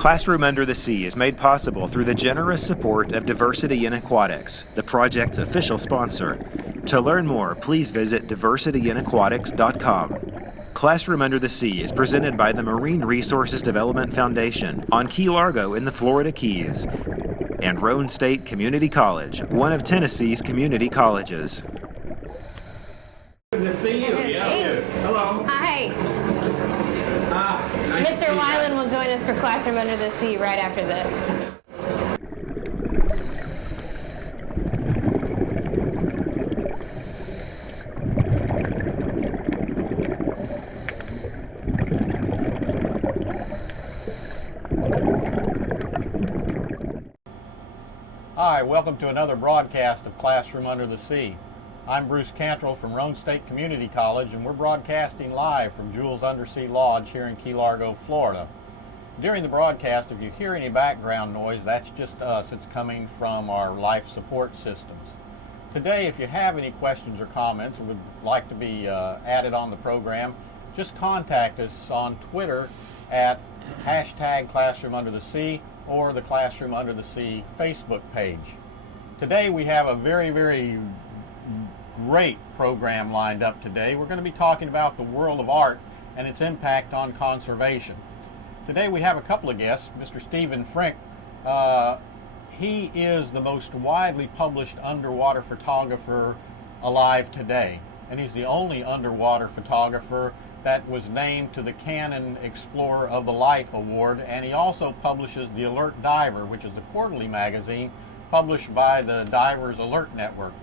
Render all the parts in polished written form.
Classroom Under the Sea is made possible through the generous support of Diversity in Aquatics, the project's official sponsor. To learn more, please visit diversityinequatics.com. Classroom Under the Sea is presented by the Marine Resources Development Foundation on Key Largo in the Florida Keys, and Roane State Community College, one of Tennessee's community colleges. Good to see you. Yeah. Hello. Hi. Nice Mr. Wyland will join us for Classroom Under the Sea right after this. Hi, welcome to another broadcast of Classroom Under the Sea. I'm Bruce Cantrell from Roane State Community College, and we're broadcasting live from Jules Undersea Lodge here in Key Largo, Florida. During the broadcast, if you hear any background noise, that's just us. It's coming from our life support systems. Today, if you have any questions or comments or would like to be added on the program, just contact us on Twitter at #ClassroomUnderTheSea or the Classroom Under the Sea Facebook page. Today we have a very, very great program lined up today. We're going to be talking about the world of art and its impact on conservation. Today we have a couple of guests. Mr. Stephen Frink, he is the most widely published underwater photographer alive today, and he's the only underwater photographer that was named to the Canon Explorer of the Light Award, and he also publishes The Alert Diver, which is a quarterly magazine published by the Divers Alert Network.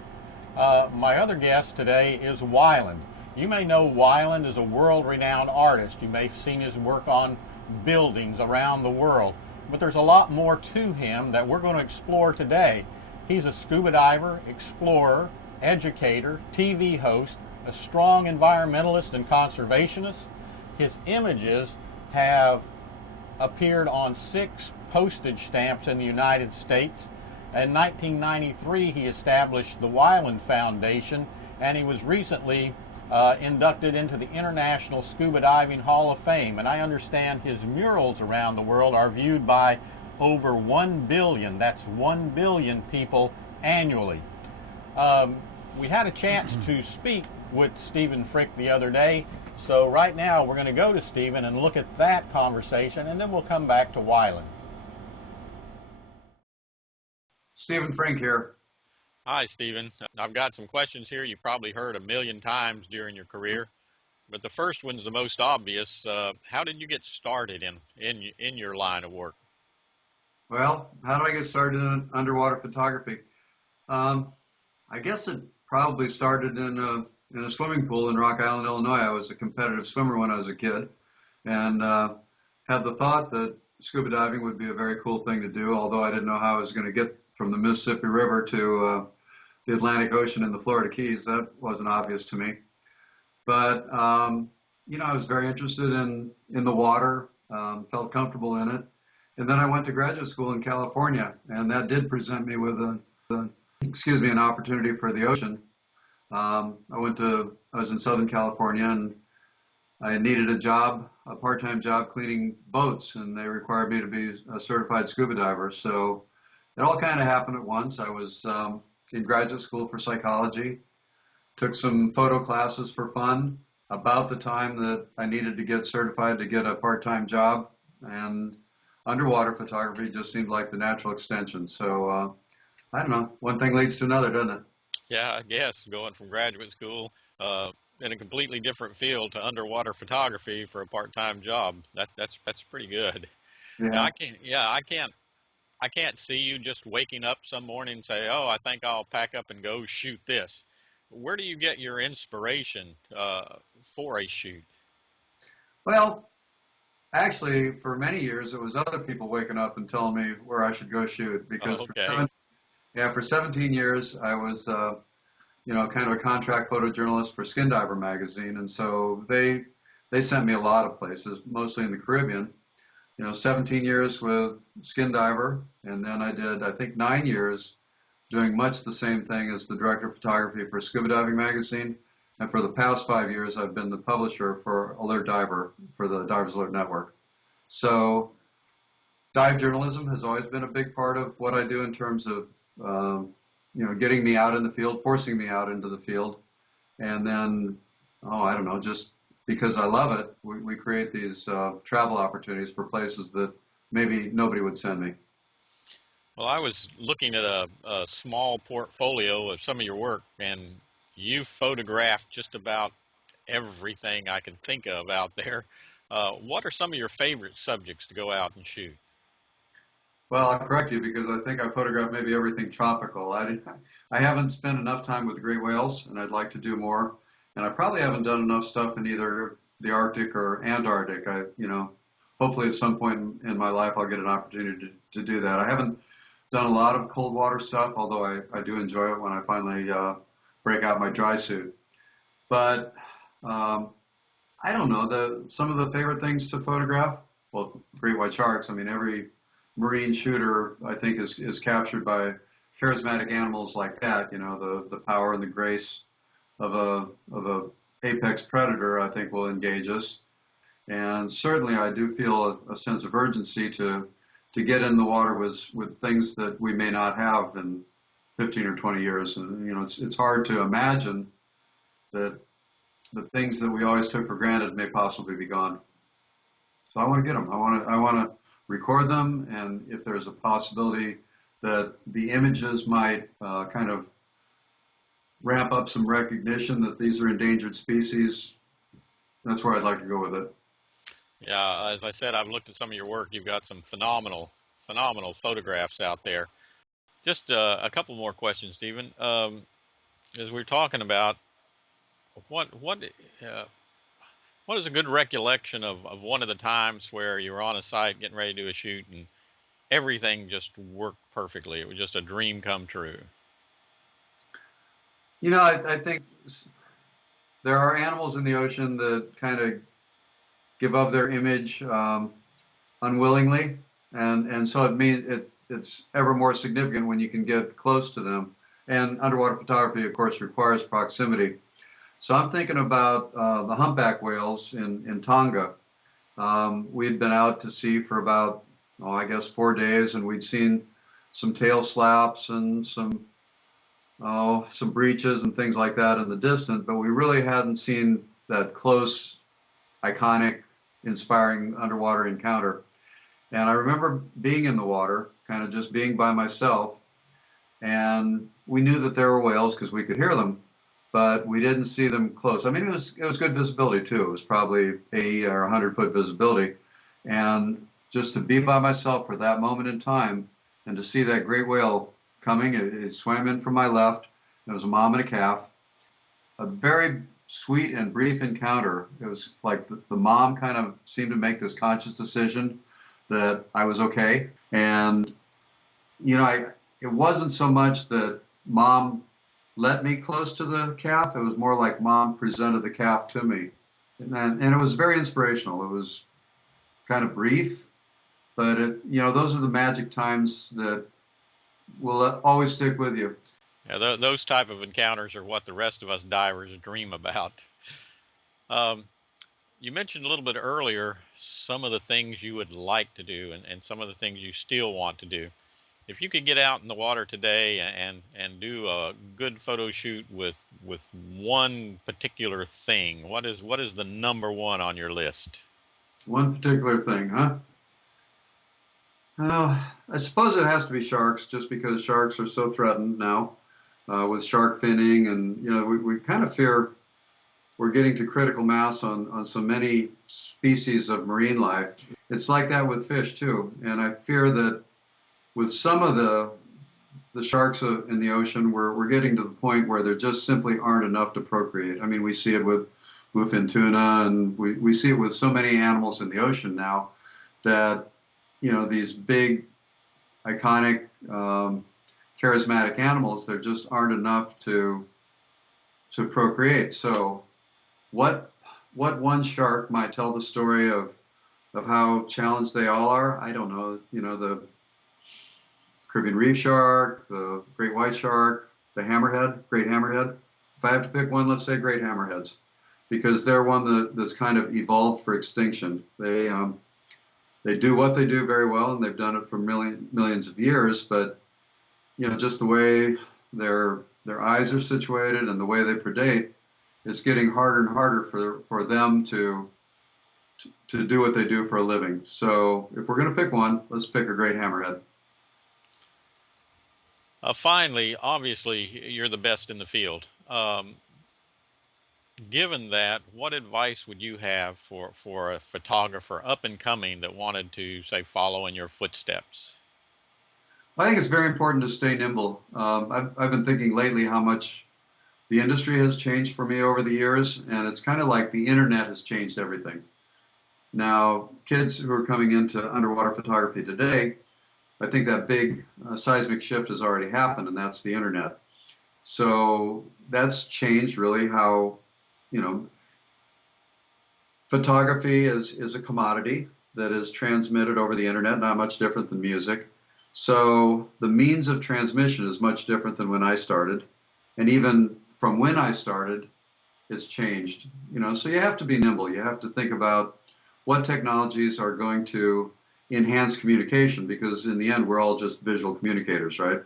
My other guest today is Wyland. You may know Wyland as a world-renowned artist. You may have seen his work on buildings around the world, but there's a lot more to him that we're going to explore today. He's a scuba diver, explorer, educator, TV host, a strong environmentalist and conservationist. His images have appeared on 6 postage stamps in the United States. In 1993, he established the Wyland Foundation, and he was recently inducted into the International Scuba Diving Hall of Fame. And I understand his murals around the world are viewed by over 1 billion, that's 1 billion people annually. We had a chance to speak with Stephen Frink the other day, so right now we're going to go to Stephen and look at that conversation, and then we'll come back to Wyland. Stephen Frink here. Hi, Stephen. I've got some questions here you probably heard a million times during your career, but the first one's the most obvious. How did you get started in your line of work? Well, how did I get started in underwater photography? I guess it probably started in a swimming pool in Rock Island, Illinois. I was a competitive swimmer when I was a kid, and had the thought that scuba diving would be a very cool thing to do, although I didn't know how I was going to get from the Mississippi River to the Atlantic Ocean and the Florida Keys. That wasn't obvious to me. But, I was very interested in the water, felt comfortable in it. And then I went to graduate school in California, and that did present me with an opportunity for the ocean. I was in Southern California, and I needed a part-time job cleaning boats, and they required me to be a certified scuba diver. So it all kind of happened at once. I was in graduate school for psychology, took some photo classes for fun about the time that I needed to get certified to get a part-time job, and underwater photography just seemed like the natural extension. So I don't know, one thing leads to another, doesn't it? Yeah, I guess going from graduate school in a completely different field to underwater photography for a part-time job, that's pretty good. Yeah. Now, I can't see you just waking up some morning and say, "Oh, I think I'll pack up and go shoot this." Where do you get your inspiration for a shoot? Well, actually, for many years, it was other people waking up and telling me where I should go shoot, because for 17 years, I was, kind of a contract photojournalist for Skin Diver magazine, and so they sent me a lot of places, mostly in the Caribbean. 17 years with Skin Diver, and then I did, I think, 9 years doing much the same thing as the director of photography for Scuba Diving magazine. And for the past 5 years, I've been the publisher for Alert Diver for the Divers Alert Network. So Dive journalism has always been a big part of what I do in terms of, getting me out in the field, forcing me out into the field. And then, I don't know, just because I love it, we create these travel opportunities for places that maybe nobody would send me. Well, I was looking at a small portfolio of some of your work, and you photographed just about everything I can think of out there. What are some of your favorite subjects to go out and shoot? Well, I'll correct you because I think I photographed maybe everything tropical. I haven't spent enough time with great whales, and I'd like to do more. And I probably haven't done enough stuff in either the Arctic or Antarctic. Hopefully at some point in my life I'll get an opportunity to do that. I haven't done a lot of cold water stuff, although I do enjoy it when I finally break out my dry suit. But I don't know, some of the favorite things to photograph, well, great white sharks. I mean, every marine shooter, I think, is captured by charismatic animals like that. The power and the grace of a apex predator, I think, will engage us. And certainly, I do feel a sense of urgency to get in the water with things that we may not have in 15 or 20 years. And it's hard to imagine that the things that we always took for granted may possibly be gone. So I want to get them. I want to record them, and if there's a possibility that the images might kind of ramp up some recognition that these are endangered species, that's where I'd like to go with it. Yeah, as I said, I've looked at some of your work. You've got some phenomenal photographs out there. Just a couple more questions, Stephen. As we're talking about, what is a good recollection of one of the times where you were on a site getting ready to do a shoot and everything just worked perfectly? It was just a dream come true. I think there are animals in the ocean that kind of give up their image unwillingly, and so it's ever more significant when you can get close to them. And underwater photography, of course, requires proximity. So I'm thinking about the humpback whales in Tonga. We'd been out to sea for about, I guess 4 days, and we'd seen some tail slaps and some breaches and things like that in the distance, but we really hadn't seen that close, iconic, inspiring underwater encounter. And I remember being in the water, kind of just being by myself, and we knew that there were whales because we could hear them, but we didn't see them close. I mean, it was good visibility too. It was probably 80 or 100-foot visibility, and just to be by myself for that moment in time and to see that great whale coming, it swam in from my left. It was a mom and a calf. A very sweet and brief encounter. It was like the mom kind of seemed to make this conscious decision that I was okay, and it wasn't so much that mom let me close to the calf. It was more like mom presented the calf to me. And it was very inspirational. It was kind of brief, but those are the magic times that will always stick with you. Yeah, those type of encounters are what the rest of us divers dream about. You mentioned a little bit earlier some of the things you would like to do and some of the things you still want to do. If you could get out in the water today and do a good photo shoot with one particular thing, what is the number one on your list? One particular thing, huh? I suppose it has to be sharks, just because sharks are so threatened now with shark finning, and we kind of fear we're getting to critical mass on so many species of marine life. It's like that with fish too, and I fear that with some of the sharks in the ocean, we're getting to the point where there just simply aren't enough to procreate. I mean, we see it with bluefin tuna, and we see it with so many animals in the ocean now that these big, iconic, charismatic animals, there just aren't enough to procreate. So what one shark might tell the story of how challenged they all are? I don't know. The Caribbean reef shark, the great white shark, the great hammerhead. If I have to pick one, let's say great hammerheads, because they're one that's kind of evolved for extinction. they do what they do very well, and they've done it for millions of years. But just the way their eyes are situated and the way they predate, it's getting harder and harder for them to do what they do for a living. So if we're going to pick one, let's pick a great hammerhead. Finally, obviously, you're the best in the field. Given that, what advice would you have for a photographer up and coming that wanted to, say, follow in your footsteps? I think it's very important to stay nimble. I've been thinking lately how much the industry has changed for me over the years, and it's kind of like the internet has changed everything. Now, kids who are coming into underwater photography today, I think that big seismic shift has already happened, and that's the internet. So that's changed really how, you know, photography is a commodity that is transmitted over the internet, not much different than music. So the means of transmission is much different than when I started. And even from when I started, it's changed. So you have to be nimble. You have to think about what technologies are going to enhance communication, because in the end, we're all just visual communicators, right?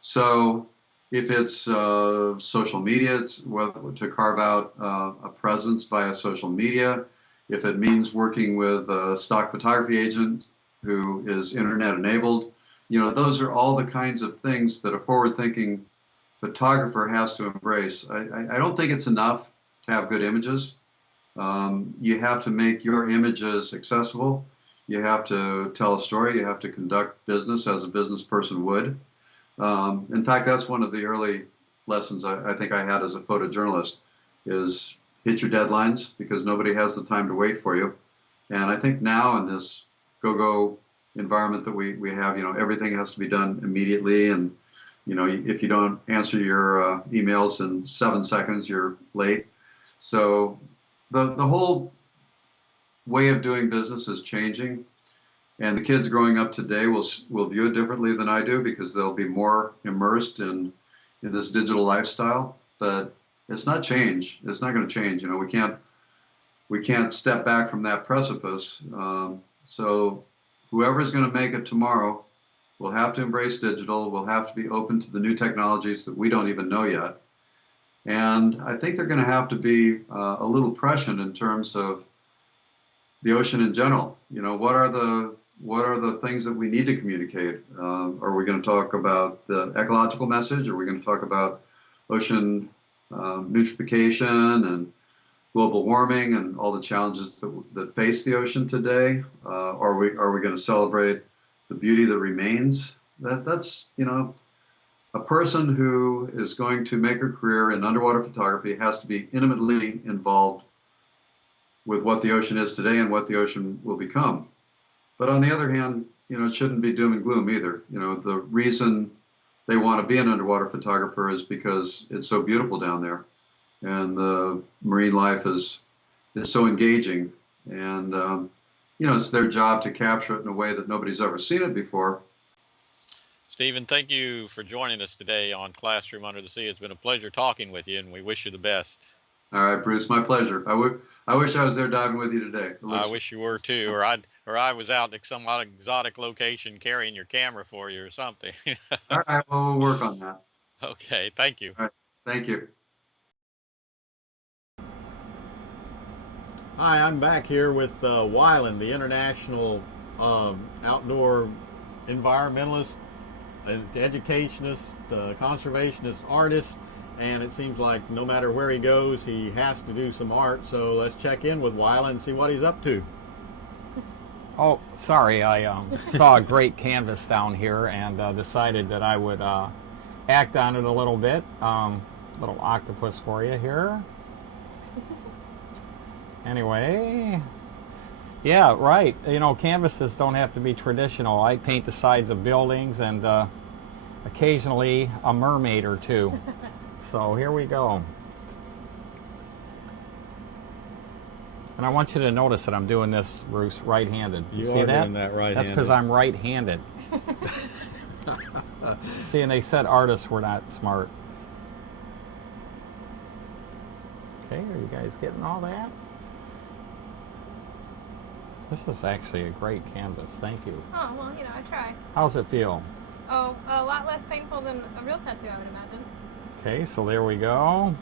So if it's social media, it's to carve out a presence via social media. If it means working with a stock photography agent who is internet enabled, those are all the kinds of things that a forward-thinking photographer has to embrace. I don't think it's enough to have good images. You have to make your images accessible. You have to tell a story. You have to conduct business as a business person would. In fact, that's one of the early lessons I think I had as a photojournalist, is hit your deadlines, because nobody has the time to wait for you. And I think now in this go-go environment that we have, everything has to be done immediately. And, if you don't answer your emails in 7 seconds, you're late. So the whole way of doing business is changing. And the kids growing up today will view it differently than I do, because they'll be more immersed in this digital lifestyle. But it's not change. It's not going to change. We can't step back from that precipice. So whoever's going to make it tomorrow will have to embrace digital. Will have to be open to the new technologies that we don't even know yet. And I think they're going to have to be a little prescient in terms of the ocean in general. What are the things that we need to communicate? Are we going to talk about the ecological message? Are we going to talk about ocean eutrophication and global warming and all the challenges that face the ocean today? Are we going to celebrate the beauty that remains? That's a person who is going to make a career in underwater photography has to be intimately involved with what the ocean is today and what the ocean will become. But on the other hand, it shouldn't be doom and gloom either. The reason they want to be an underwater photographer is because it's so beautiful down there, and the marine life is so engaging, and it's their job to capture it in a way that nobody's ever seen it before. Stephen, thank you for joining us today on Classroom Under the Sea. It's been a pleasure talking with you, and we wish you the best. All right, Bruce, my pleasure. I wish I was there diving with you today. I wish you were too, or I was out at some exotic location carrying your camera for you or something. All right, well, we'll work on that. Okay, thank you. All right, thank you. Hi, I'm back here with Wyland, the international outdoor environmentalist, educationist, conservationist, artist. And it seems like no matter where he goes, he has to do some art. So let's check in with Wyland and see what he's up to. Oh, sorry, I saw a great canvas down here and decided that I would act on it a little bit. Little octopus for you here. Anyway, yeah, right. Canvases don't have to be traditional. I paint the sides of buildings and occasionally a mermaid or two. So here we go. And I want you to notice that I'm doing this, Bruce, right-handed. You see that? Doing that right-handed. That's because I'm right-handed. See, and they said artists were not smart. Okay, are you guys getting all that? This is actually a great canvas. Thank you. Oh, well, you know, I try. How's it feel? Oh, a lot less painful than a real tattoo, I would imagine. Okay, so there we go.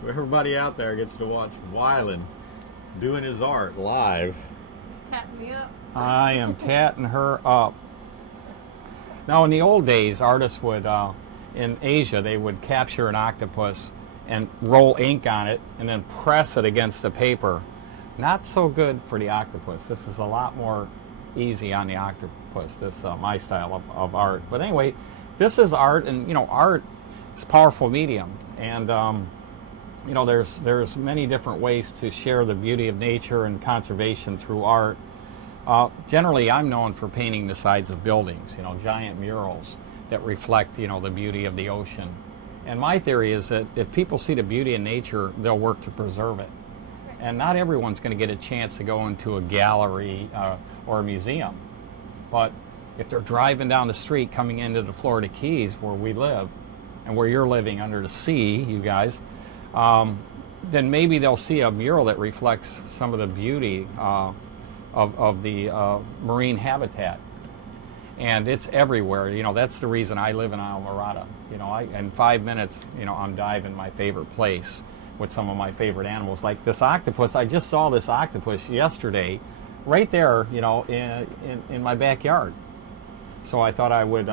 So everybody out there gets to watch Wyland doing his art live. It's tatting me up. I am tatting her up. Now, in the old days, artists would, in Asia, they would capture an octopus and roll ink on it and then press it against the paper. Not so good for the octopus. This is a lot more easy on the octopus, this my style of art. But anyway, this is art, and you know, art is a powerful medium. And you know, there's many different ways to share the beauty of nature and conservation through art. Generally, I'm known for painting the sides of buildings, you know, giant murals that reflect, you know, the beauty of the ocean. And my theory is that if people see the beauty in nature, they'll work to preserve it. And not everyone's going to get a chance to go into a gallery or a museum. But if they're driving down the street coming into the Florida Keys where we live, and where you're living under the sea, you guys, then maybe they'll see a mural that reflects some of the beauty of the marine habitat. And it's everywhere. You know, that's the reason I live in Islamorada. You know, in 5 minutes, you know, I'm diving my favorite place with some of my favorite animals, like this octopus. I just saw this octopus yesterday, right there, you know, in my backyard. So I thought I would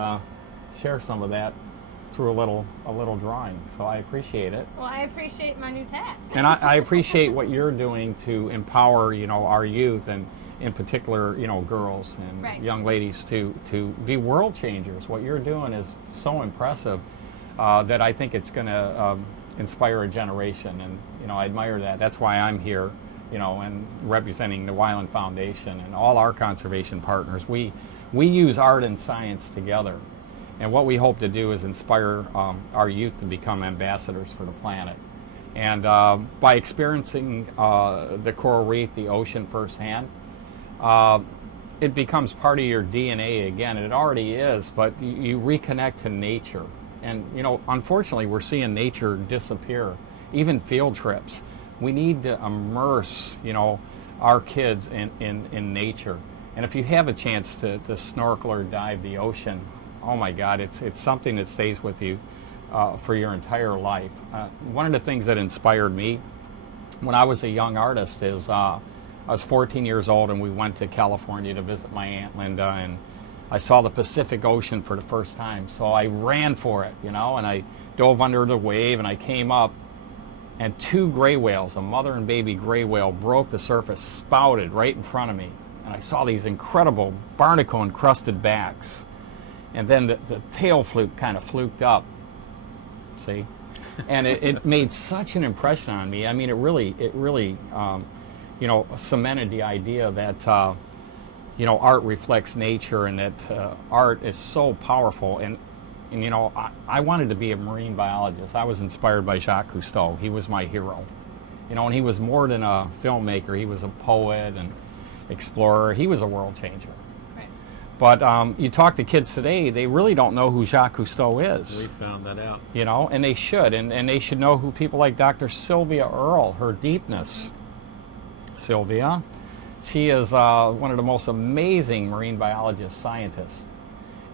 share some of that through a little drawing. So I appreciate it. Well, I appreciate my new tat. And I appreciate what you're doing to empower, you know, our youth, and in particular, you know, girls and Right. young ladies to be world changers. What you're doing is so impressive that I think it's going to inspire a generation, and you know, I admire that. That's why I'm here, you know, and representing the Wyland Foundation and all our conservation partners. We use art and science together, and what we hope to do is inspire our youth to become ambassadors for the planet. And by experiencing the coral reef, the ocean firsthand, it becomes part of your DNA again. It already is, but you reconnect to nature. And, you know, unfortunately, we're seeing nature disappear, even field trips. We need to immerse, you know, our kids in nature. And if you have a chance to snorkel or dive the ocean, oh my God, it's something that stays with you for your entire life. One of the things that inspired me when I was a young artist is I was 14 years old, and we went to California to visit my Aunt Linda, and I saw the Pacific Ocean for the first time. So I ran for it, you know, and I dove under the wave, and I came up, and two gray whales, a mother and baby gray whale, broke the surface, spouted right in front of me. And I saw these incredible barnacle-encrusted backs. And then the tail fluke kind of fluked up, see? And it made such an impression on me. I mean, it really you know, cemented the idea that you know, art reflects nature, and that art is so powerful. And you know, I wanted to be a marine biologist. I was inspired by Jacques Cousteau. He was my hero. You know, and he was more than a filmmaker. He was a poet and explorer. He was a world changer. Right. But you talk to kids today, they really don't know who Jacques Cousteau is. We found that out. You know, and they should. And they should know who people like Dr. Sylvia Earle, her deepness. Sylvia. She is one of the most amazing marine biologist scientists.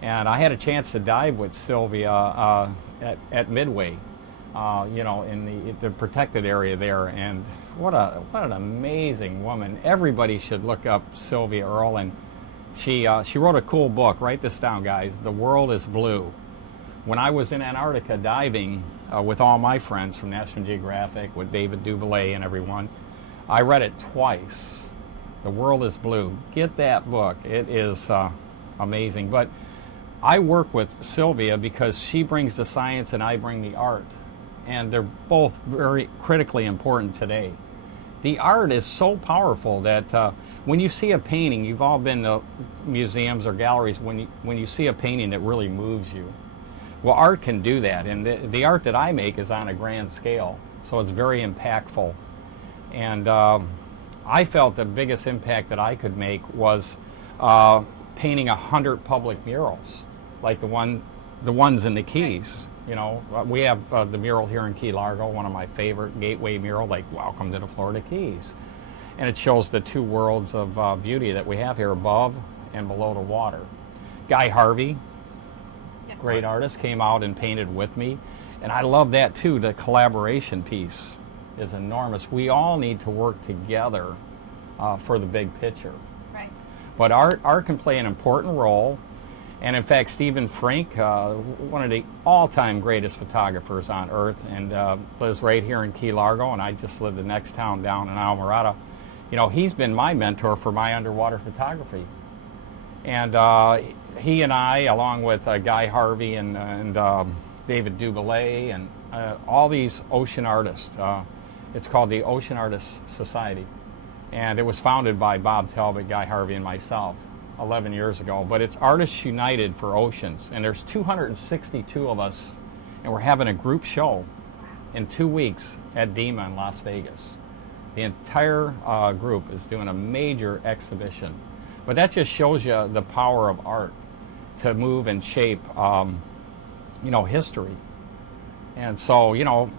And I had a chance to dive with Sylvia at Midway, you know, in the protected area there. And what an amazing woman. Everybody should look up Sylvia Earle. And she wrote a cool book. Write this down, guys. The World is Blue. When I was in Antarctica diving with all my friends from National Geographic, with David Dubélé and everyone, I read it twice. The World is Blue. Get that book. It is amazing. But I work with Sylvia because she brings the science and I bring the art. And they're both very critically important today. The art is so powerful that when you see a painting, you've all been to museums or galleries, when you see a painting that really moves you. Well, art can do that. And the art that I make is on a grand scale. So it's very impactful. And I felt the biggest impact that I could make was painting 100 public murals, like the ones in the Keys. You know, we have the mural here in Key Largo, one of my favorite gateway mural, like Welcome to the Florida Keys. and it shows the two worlds of beauty that we have here above and below the water. Guy Harvey, great artist, came out and painted with me, and I love that too. The collaboration piece is enormous. We all need to work together for the big picture. Right. But art can play an important role, and in fact, Stephen Frink, one of the all-time greatest photographers on earth, and lives right here in Key Largo, and I just live the next town down in Almirada. You know, he's been my mentor for my underwater photography. And he and I, along with Guy Harvey and David Duboulay and all these ocean artists, it's called the Ocean Artists Society. And it was founded by Bob Talbot, Guy Harvey, and myself 11 years ago. But it's Artists United for Oceans. And there's 262 of us, and we're having a group show in 2 weeks at DEMA in Las Vegas. The entire group is doing a major exhibition. But that just shows you the power of art to move and shape, you know, history. And so, you know,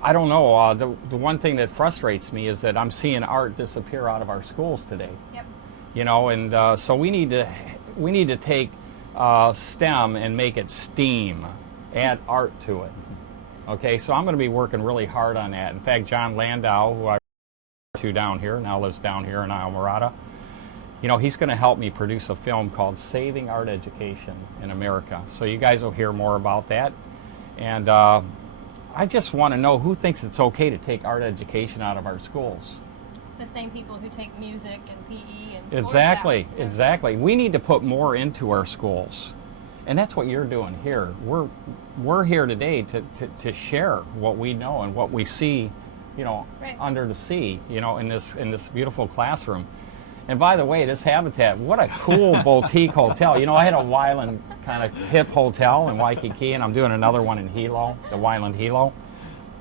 I don't know, the one thing that frustrates me is that I'm seeing art disappear out of our schools today. Yep. You know, and so we need to take STEM and make it STEAM, add art to it. Okay, so I'm going to be working really hard on that. In fact, John Landau, who I to down here, now lives down here in Almirada, you know, he's going to help me produce a film called Saving Art Education in America. So you guys will hear more about that. And I just want to know who thinks it's okay to take art education out of our schools. The same people who take music and PE and sports Exactly, out. exactly. We need to put more into our schools. And that's what you're doing here. We're here today to share what we know and what we see, you know, Right. under the sea, you know, in this beautiful classroom. And by the way, this Habitat, what a cool boutique hotel. You know, I had a Wyland kind of hip hotel in Waikiki, and I'm doing another one in Hilo, the Wyland Hilo.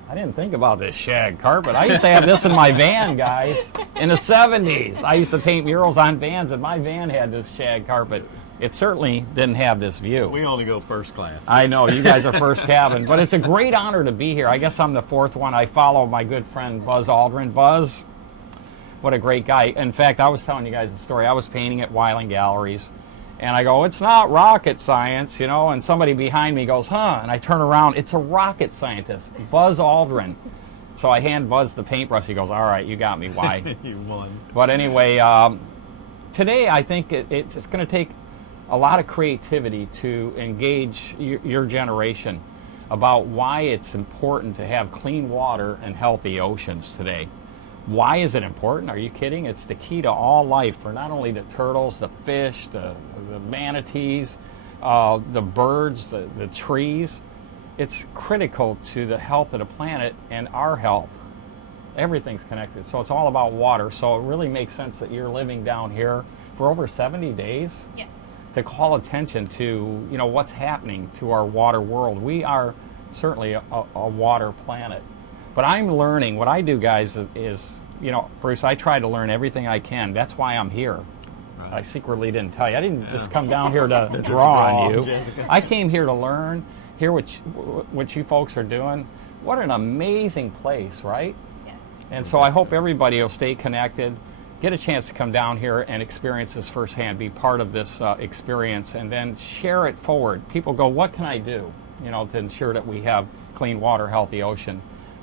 I didn't think about this shag carpet. I used to have this in my van, guys, in the 70s. I used to paint murals on vans, and my van had this shag carpet. It certainly didn't have this view. We only go first class. I know, you guys are first cabin, but it's a great honor to be here. I guess I'm the fourth one. I follow my good friend Buzz Aldrin. Buzz, what a great guy. In fact, I was telling you guys a story. I was painting at Wyland Galleries, and I go, it's not rocket science, you know, and somebody behind me goes, huh, and I turn around, it's a rocket scientist, Buzz Aldrin. So I hand Buzz the paintbrush. He goes, all right, you got me, why? You won. But anyway, today I think it's going to take a lot of creativity to engage your generation about why it's important to have clean water and healthy oceans today. Why is it important? Are you kidding? It's the key to all life for not only the turtles, the fish, the manatees, the birds, the trees. It's critical to the health of the planet and our health. Everything's connected. So it's all about water. So it really makes sense that you're living down here for over 70 days. Yes. To call attention to, you know, what's happening to our water world. We are certainly a water planet. But I'm learning. What I do, guys, is, you know, Bruce, I try to learn everything I can. That's why I'm here. Right. I secretly didn't tell you. I didn't just come down here to draw on you. Jessica. I came here to learn, hear what you folks are doing. What an amazing place, right? Yes. And so I hope everybody will stay connected, get a chance to come down here and experience this firsthand, be part of this experience, and then share it forward. People go, what can I do, you know, to ensure that we have clean water, healthy ocean?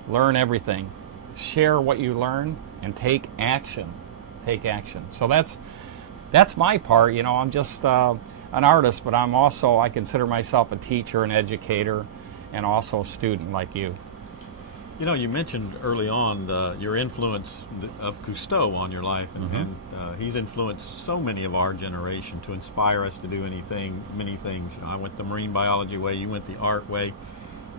Learn everything. Share what you learn and take action. Take action. So that's my part. You know, I'm just an artist, but I'm also, I consider myself a teacher, an educator, and also a student like you. You know, you mentioned early on your influence of Cousteau on your life, and he's influenced so many of our generation to inspire us to do many things. You know, I went the marine biology way, you went the art way.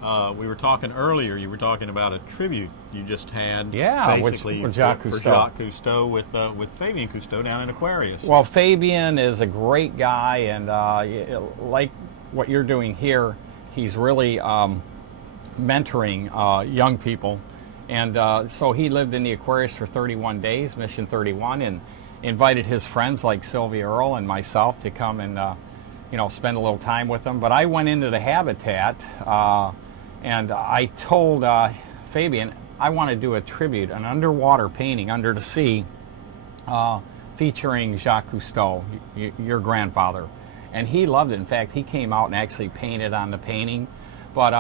We were talking earlier, you were talking about a tribute you just had, basically with Jacques for Cousteau. Jacques Cousteau with Fabian Cousteau down in Aquarius. Well, Fabian is a great guy, and like what you're doing here, he's really mentoring young people. And so he lived in the Aquarius for 31 days, Mission 31, and invited his friends like Sylvia Earle and myself to come and you know, spend a little time with them. But I went into the habitat and I told Fabian, I want to do a tribute, an underwater painting under the sea, featuring Jacques Cousteau, your grandfather. And he loved it. In fact, he came out and actually painted on the painting. But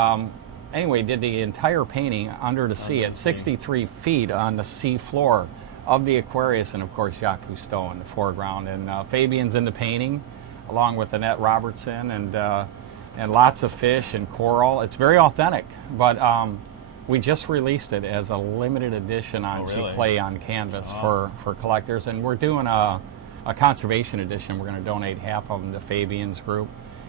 anyway, did the entire painting under the sea at 63 feet on the sea floor of the Aquarius, and of course Jacques Cousteau in the foreground. And Fabian's in the painting, along with Annette Robertson, and lots of fish and coral. It's very authentic, but we just released it as a limited edition on G-Play on canvas for collectors, and we're doing a conservation edition. We're going to donate half of them to Fabian's group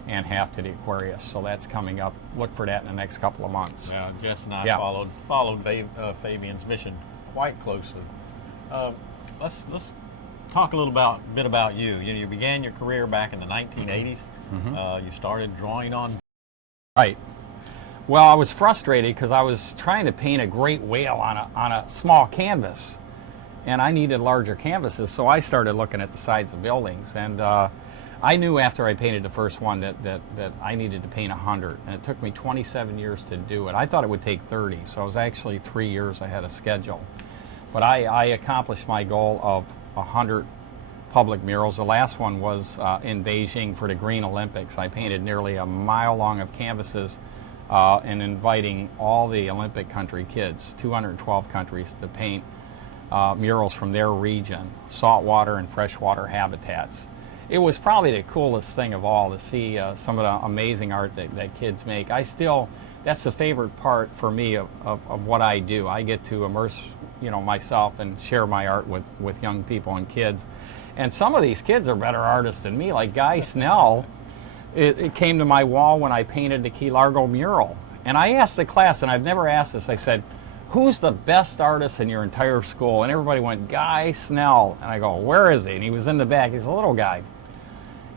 and half to the Aquarius. So that's coming up. Look for that in the next couple of months. Yeah, Jess and I followed Fabian's mission quite closely. Let's talk a little bit about you. You began your career back in the 1980s. Mm-hmm. You started drawing on. Right. Well, I was frustrated because I was trying to paint a great whale on a small canvas, and I needed larger canvases. So I started looking at the sides of buildings, and I knew after I painted the first one that I needed to paint 100, and it took me 27 years to do it. I thought it would take 30, so I was actually 3 years ahead of schedule. But I accomplished my goal of 100 public murals. The last one was in Beijing for the Green Olympics. I painted nearly a mile long of canvases and inviting all the Olympic country kids, 212 countries, to paint murals from their region, saltwater and freshwater habitats. It was probably the coolest thing of all to see some of the amazing art that kids make. That's the favorite part for me of what I do. I get to immerse myself and share my art with young people and kids. And some of these kids are better artists than me, like Guy Snell. It came to my wall when I painted the Key Largo mural. And I asked the class, and I've never asked this, I said, who's the best artist in your entire school? And everybody went, Guy Snell. And I go, where is he? And he was in the back. He's a little guy.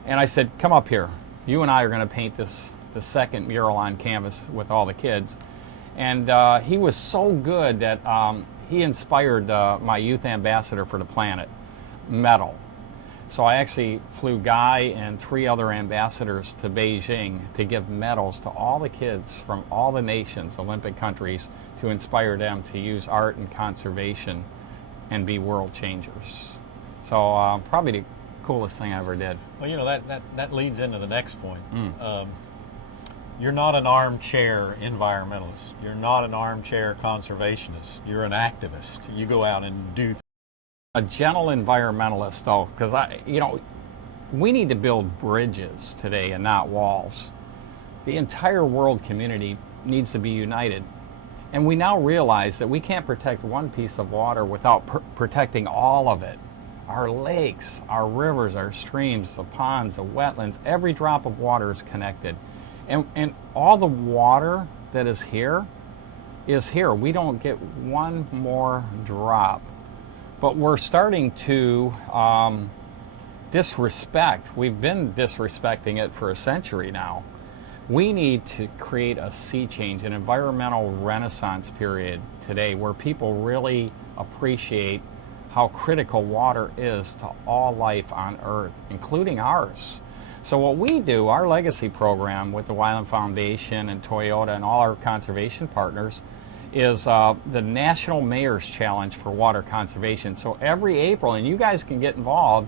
And I said, come up here. You and I are going to paint the second mural on canvas with all the kids. And he was so good that he inspired my youth ambassador for the planet, Medal. So I actually flew Guy and 3 other ambassadors to Beijing to give medals to all the kids from all the nations, Olympic countries, to inspire them to use art and conservation and be world changers. So probably the coolest thing I ever did. Well, that leads into the next point. You're not an armchair environmentalist. You're not an armchair conservationist. You're an activist. You go out and do things. A gentle environmentalist, though, because we need to build bridges today and not walls. The entire world community needs to be united. And we now realize that we can't protect one piece of water without protecting all of it. Our lakes, our rivers, our streams, the ponds, the wetlands, every drop of water is connected. And all the water that is here is here. We don't get one more drop. But we're starting to disrespect. We've been disrespecting it for a century now. We need to create a sea change, an environmental renaissance period today where people really appreciate how critical water is to all life on Earth, including ours. So what we do, our legacy program with the Wyland Foundation and Toyota and all our conservation partners, is the National Mayor's Challenge for Water Conservation. So every April, and you guys can get involved,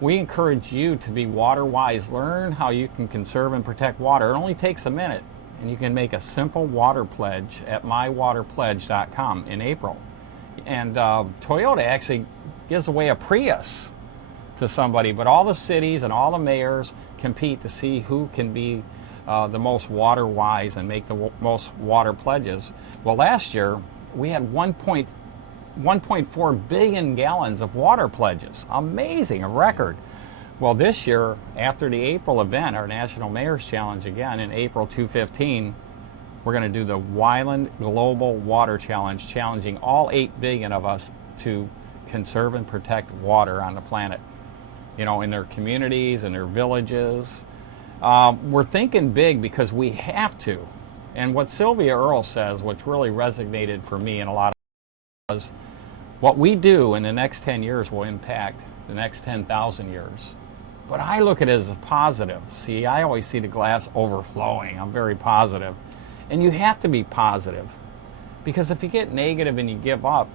we encourage you to be water wise. Learn how you can conserve and protect water. It only takes a minute, and you can make a simple water pledge at mywaterpledge.com in April. And Toyota actually gives away a Prius to somebody, but all the cities and all the mayors compete to see who can be the most water wise and make the most water pledges. Well, last year we had 1.4 billion gallons of water pledges. Amazing, a record. Well, this year, after the April event, our National Mayor's Challenge again in April 2015, we're going to do the Wyland Global Water Challenge, challenging all 8 billion of us to conserve and protect water on the planet. In their communities, in their villages. We're thinking big because we have to. And what Sylvia Earle says, which really resonated for me in a lot of was, what we do in the next 10 years will impact the next 10,000 years. But I look at it as a positive. See, I always see the glass overflowing. I'm very positive. And you have to be positive. Because if you get negative and you give up,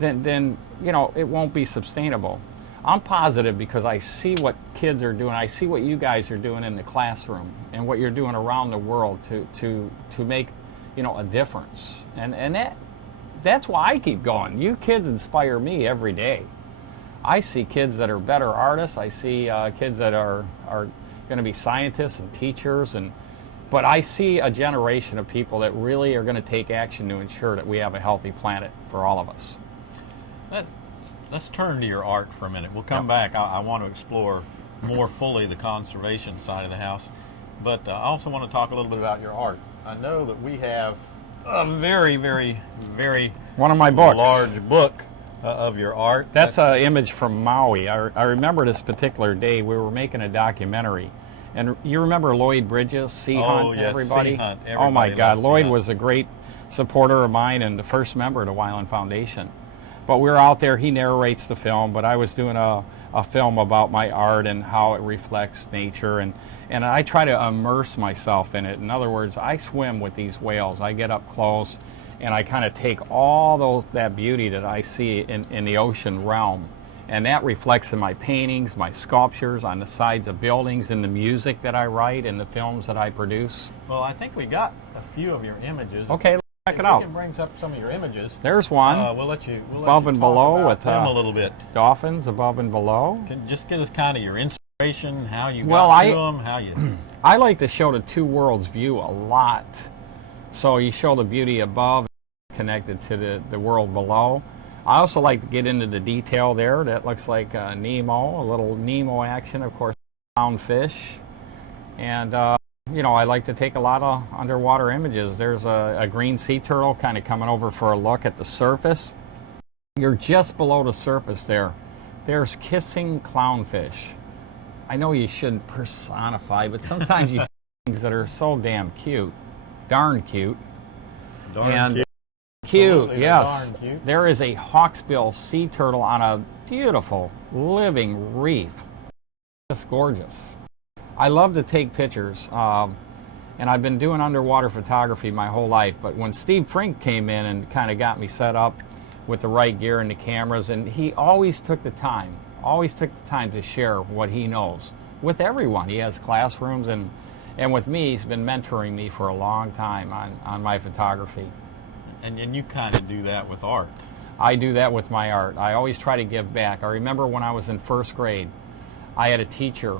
then you know, it won't be sustainable. I'm positive because I see what kids are doing. I see what you guys are doing in the classroom and what you're doing around the world to make, you know, a difference. And that's why I keep going. You kids inspire me every day. I see kids that are better artists. I see kids that are going to be scientists and teachers, but I see a generation of people that really are going to take action to ensure that we have a healthy planet for all of us. Let's turn to your art for a minute. We'll come back. I want to explore more fully the conservation side of the house, but I also want to talk a little bit about your art. I know that we have a very, very, very one of my books, large book of your art. That's an image from Maui. I remember this particular day. We were making a documentary, and you remember Lloyd Bridges, Sea Hunt, yes, everybody? Sea Hunt. Oh my God, Lloyd Sea was a great supporter of mine and the first member of the Wyland Foundation. But we were out there, he narrates the film, but I was doing a film about my art and how it reflects nature, and I try to immerse myself in it. In other words, I swim with these whales. I get up close and I kind of take all that beauty that I see in the ocean realm, and that reflects in my paintings, my sculptures, on the sides of buildings, in the music that I write, in the films that I produce. Well, I think we got a few of your images. Okay. Check it out. You can bring up some of your images. There's one. We'll let you above and below with them a little bit. Dolphins above and below. Can just give us kind of your inspiration, how you got to them, how you. I like to show the two worlds view a lot. So you show the beauty above, connected to the world below. I also like to get into the detail there. That looks like Nemo, a little Nemo action, of course, clownfish, and. You know, I like to take a lot of underwater images. There's a green sea turtle kind of coming over for a look at the surface. You're just below the surface there. There's kissing clownfish. I know you shouldn't personify, but sometimes you see things that are so damn cute. Darn cute. Darn cute. Cute, yes. Darn cute. There is a hawksbill sea turtle on a beautiful living reef. Just gorgeous. I love to take pictures, and I've been doing underwater photography my whole life, but when Steve Frink came in and kind of got me set up with the right gear and the cameras, and he always took the time to share what he knows with everyone. He has classrooms, and with me, he's been mentoring me for a long time on my photography. And you kind of do that with art. I do that with my art. I always try to give back. I remember when I was in first grade, I had a teacher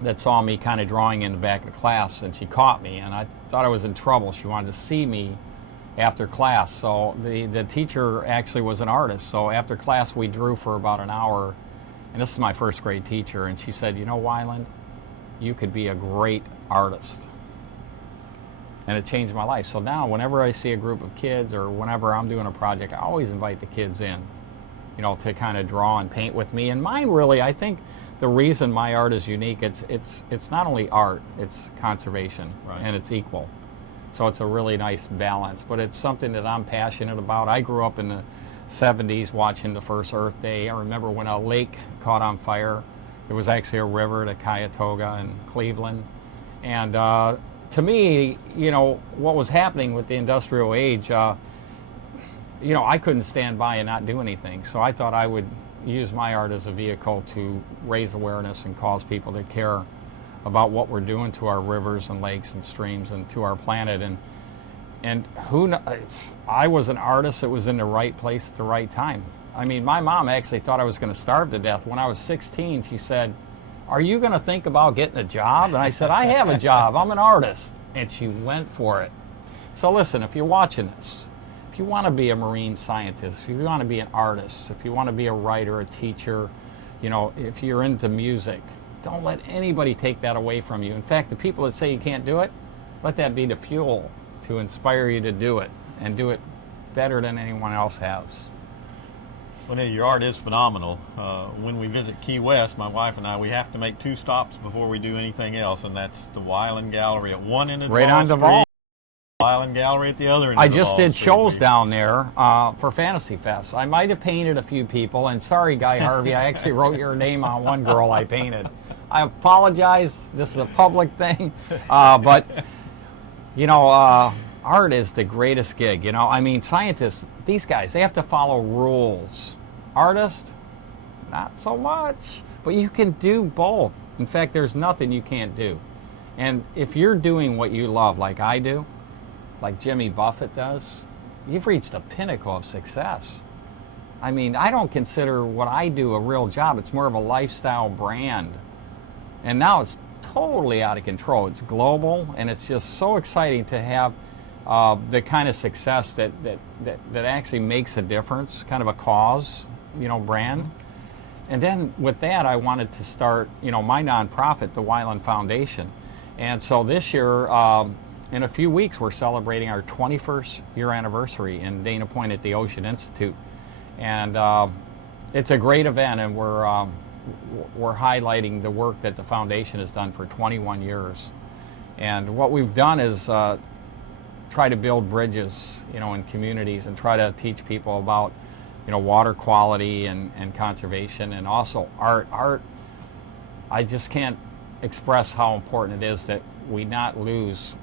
that saw me kind of drawing in the back of the class, and she caught me, and I thought I was in trouble. She wanted to see me after class, so the teacher actually was an artist. So after class we drew for about an hour, and this is my first grade teacher, and she said, you know, Wyland, you could be a great artist. And it changed my life. So now whenever I see a group of kids or whenever I'm doing a project, I always invite the kids in, you know, to kind of draw and paint with me. And mine really, I think the reason my art is unique, it's not only art, it's conservation, right, and it's equal. So it's a really nice balance, but it's something that I'm passionate about. I grew up in the 70s watching the first Earth Day. I remember when a lake caught on fire. There was actually a river, the Cuyahoga in Cleveland. And to me, you know, what was happening with the industrial age, you know, I couldn't stand by and not do anything. So I thought I would use my art as a vehicle to raise awareness and cause people to care about what we're doing to our rivers and lakes and streams and to our planet. And I was an artist that was in the right place at the right time. I mean, my mom actually thought I was going to starve to death. When I was 16, she said, "Are you going to think about getting a job?" And I said, "I have a job. I'm an artist." And she went for it. So listen, if you're watching this, if you want to be a marine scientist, if you want to be an artist, if you want to be a writer, a teacher, you know, if you're into music, don't let anybody take that away from you. In fact, the people that say you can't do it, let that be the fuel to inspire you to do it and do it better than anyone else has. Well, your art is phenomenal. When we visit Key West, my wife and I, we have to make 2 stops before we do anything else, and that's the Wyland Gallery at one end of right on Duval. Wyland Gallery at the other end. I just did shows down there for Fantasy Fest. I might have painted a few people, and sorry, Guy Harvey, I actually wrote your name on one girl I painted. I apologize. This is a public thing, but you know, art is the greatest gig. You know, I mean, scientists, these guys, they have to follow rules. Artists, not so much. But you can do both. In fact, there's nothing you can't do. And if you're doing what you love, like I do, like Jimmy Buffett does, you've reached the pinnacle of success. I mean, I don't consider what I do a real job. It's more of a lifestyle brand. And now it's totally out of control. It's global, and it's just so exciting to have the kind of success that actually makes a difference, kind of a cause, you know, brand. And then with that, I wanted to start, you know, my nonprofit, the Wyland Foundation. And so this year, in a few weeks, we're celebrating our 21st year anniversary in Dana Point at the Ocean Institute. And it's a great event, and we're highlighting the work that the foundation has done for 21 years. And what we've done is try to build bridges, you know, in communities, and try to teach people about, you know, water quality and conservation, and also art. Art, I just can't express how important it is that we not lose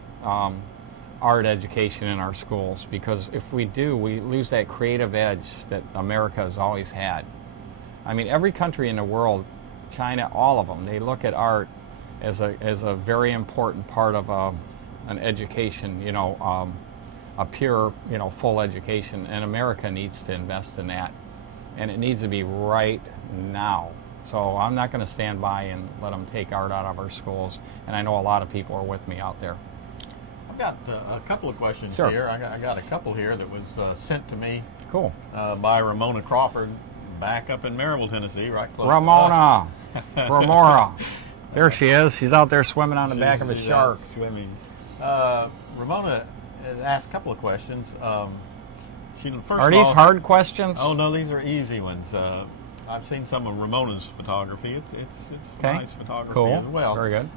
art education in our schools, because if we do, we lose that creative edge that America has always had. I mean, every country in the world, China, all of them, they look at art as a very important part of an education, you know, a pure, you know, full education, and America needs to invest in that, and it needs to be right now. So I'm not going to stand by and let them take art out of our schools, and I know a lot of people are with me out there. I've got a couple of questions Sure. here. I got a couple here that was sent to me Cool. by Ramona Crawford, back up in Maryville, Tennessee, right close Ramona, to us. Ramona, there she is. She's out there swimming on the back of a She's shark. out swimming. Ramona asked a couple of questions. First Are of these all, hard questions? Oh no, these are easy ones. I've seen some of Ramona's photography. It's Okay. nice photography Cool. as well. Very good.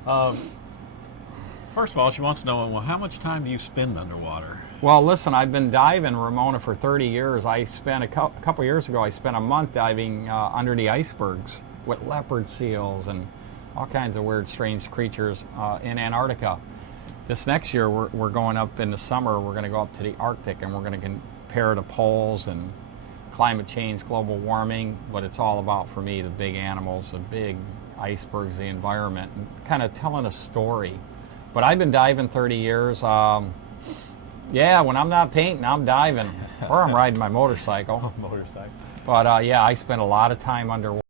First of all, she wants to know, well, how much time do you spend underwater? Well, listen, I've been diving, Ramona, for 30 years. I spent a couple years ago, I spent a month diving under the icebergs with leopard seals and all kinds of weird, strange creatures in Antarctica. This next year, we're going up in the summer. We're going to go up to the Arctic, and we're going to compare the poles and climate change, global warming. What it's all about for me, the big animals, the big icebergs, the environment, and kind of telling a story. But I've been diving 30 years. Yeah, when I'm not painting, I'm diving, or I'm riding my motorcycle. Motorcycle. But yeah, I spend a lot of time underwater.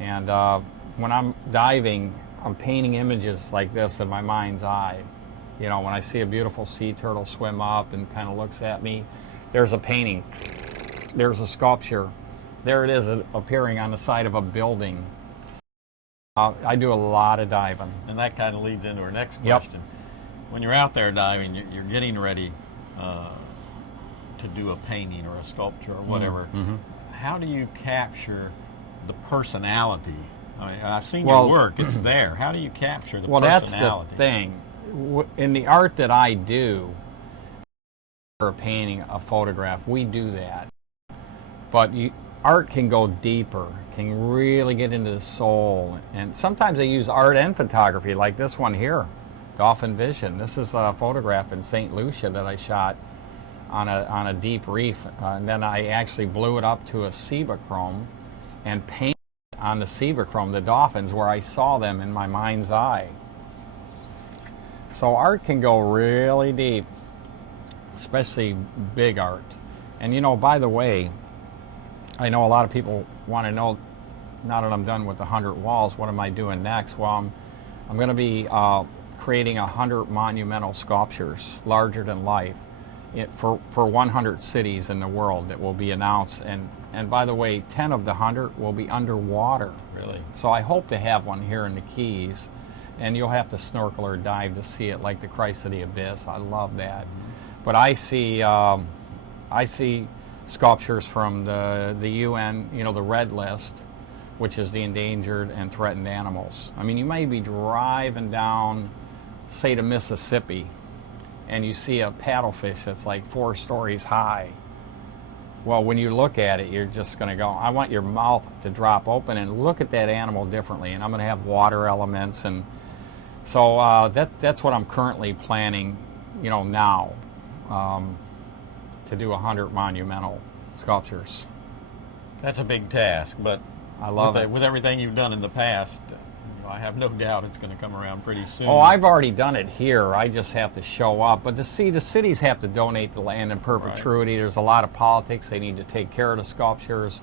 And when I'm diving, I'm painting images like this in my mind's eye. You know, when I see a beautiful sea turtle swim up and kind of looks at me, there's a painting, there's a sculpture. There it is appearing on the side of a building. I do a lot of diving. And that kind of leads into our next Yep. question. When you're out there diving, you're getting ready to do a painting or a sculpture or whatever. Mm-hmm. How do you capture the personality? I mean, I've seen Well, your work; it's there. How do you capture the Well, that's personality? the thing. In the art that I do, for a painting, a photograph, we do that. But art can go deeper, can really get into the soul. And sometimes I use art and photography, like this one here, Dolphin Vision. This is a photograph in St. Lucia that I shot on a deep reef. And then I actually blew it up to a Cibachrome and painted on the Cibachrome the dolphins where I saw them in my mind's eye. So art can go really deep, especially big art. And you know, by the way, I know a lot of people want to know, now that I'm done with the 100 walls, what am I doing next? Well, I'm going to be creating 100 monumental sculptures, larger than life, for 100 cities in the world that will be announced. And by the way, 10 of the 100 will be underwater. Really? So I hope to have one here in the Keys, and you'll have to snorkel or dive to see it, like the Christ of the Abyss. I love that. But I see sculptures from the UN, you know, the Red List, which is the endangered and threatened animals. I mean, you may be driving down, say, to Mississippi, and you see a paddlefish that's like 4 stories high. Well, when you look at it, you're just going to go, I want your mouth to drop open and look at that animal differently. And I'm going to have water elements. And so that's what I'm currently planning now to do 100 monumental sculptures. That's a big task, but I love it. With everything you've done in the past, I have no doubt it's going to come around pretty soon. Oh, I've already done it here. I just have to show up. But the cities have to donate the land in perpetuity. Right. There's a lot of politics. They need to take care of the sculptures.